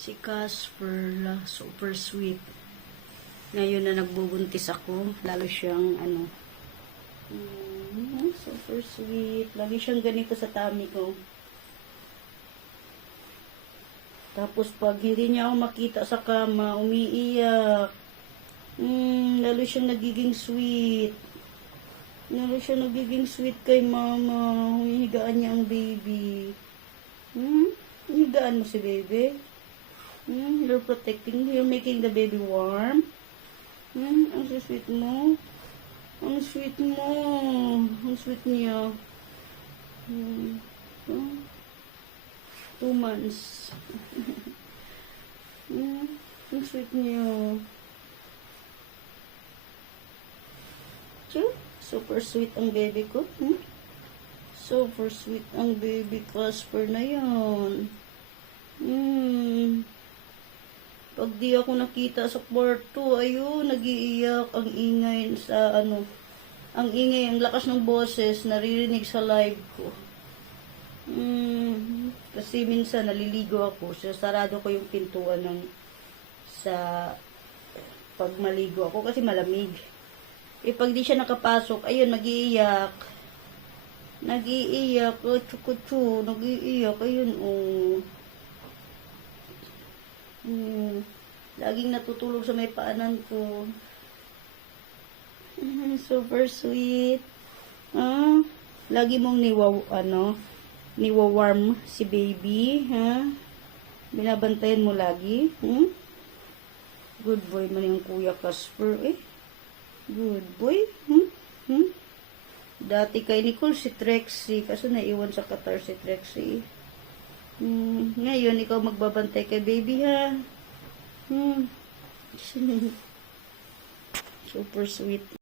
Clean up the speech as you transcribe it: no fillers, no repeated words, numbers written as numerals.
Si Casper la, super sweet. Ngayon na nagbubuntis ako, lalo siyang super sweet. Lagi siyang ganito sa tummy ko. Tapos pag hindi niya ako makita sa kama, umiiyak. Lalo siyang nagiging sweet. Lalo siyang nagiging sweet kay mama. Humihigaan niya ang baby. Higaan mo si baby. You're protecting, you're making the baby warm. Ang sweet mo. Ang sweet mo. Ang sweet niya. 2 months. Ang sweet niya. Super sweet ang baby ko. Super sweet ang baby Casper na yan. Pag di ako nakita sa kwarto, ayun, nag-iiyak, ang ingay sa ang ingay, ang lakas ng boses, naririnig sa live ko. Kasi minsan naliligo ako, so sarado ko yung pintuan sa pag maligo ako kasi malamig. Pag di siya nakapasok, ayun, nag-iiyak. Nag-iiyak, kutsu, nag-iiyak, ayun, laging natutulog sa may paanan ko. Super sweet. Lagi mong niwa-warm si baby, ha? Binabantayan mo lagi, Good boy man yung Kuya Casper, Good boy, Dati kay Nicole si Trexie, kaso naiwan sa Qatar si Trexie. Ngayon, ikaw magbabantay kay baby, ha? Super sweet.